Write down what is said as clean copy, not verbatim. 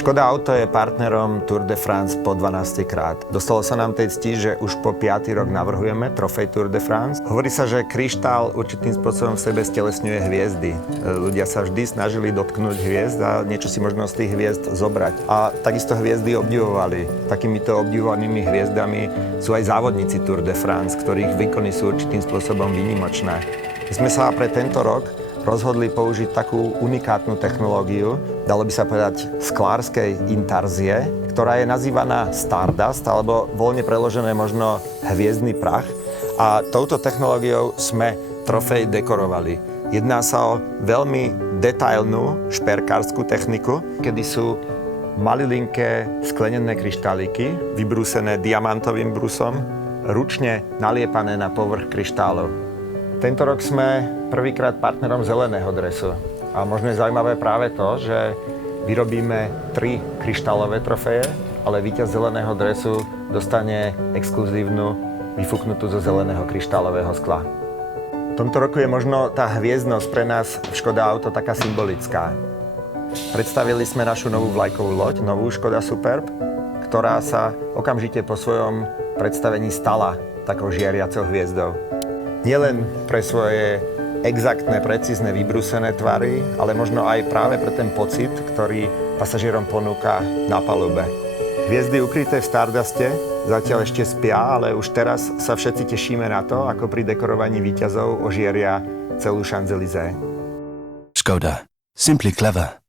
Škoda Auto je partnerom Tour de France po 12. krát. Dostalo sa nám tej cti, že už po 5. rok navrhujeme trofej Tour de France. Hovorí sa, že kryštál určitým spôsobom v sebe stelesňuje hviezdy. Ľudia sa vždy snažili dotknúť hviezd a niečo si možno z tých hviezd zobrať. A takisto hviezdy obdivovali. Takýmito obdivovanými hviezdami sú aj závodníci Tour de France, ktorých výkony sú určitým spôsobom výnimočné. My sme sa pre tento rok rozhodli použiť takú unikátnu technológiu, dalo by sa povedať sklárskej intarzie, ktorá je nazývaná Stardust, alebo voľne preložené možno hviezdny prach. A touto technológiou sme trofej dekorovali. Jedná sa o veľmi detailnú šperkárskú techniku, kedy sú malilinké sklenené kryštáliky, vybrúsené diamantovým brusom, ručne naliepané na povrch kryštálov. Tento rok sme prvýkrát partnerom zeleného dresu. A možno je zaujímavé práve to, že vyrobíme 3 kryštálové trofeje, ale víťaz zeleného dresu dostane exkluzívnu vyfúknutú zo zeleného kryštálového skla. V tomto roku je možno tá hviezdnosť pre nás v Škoda Auto taká symbolická. Predstavili sme našu novú vlajkovú loď, novú Škoda Superb, ktorá sa okamžite po svojom predstavení stala takou žiariacou hviezdou. Nielen pre svoje exaktné, precízne, vybrúsené tvary, ale možno aj práve pre ten pocit, ktorý pasažierom ponúka na palube. Hviezdy ukryté v Starduste zatiaľ ešte spia, ale už teraz sa všetci tešíme na to, ako pri dekorovaní víťazov ožieria celú Champs-Élysées. Škoda. Simply clever.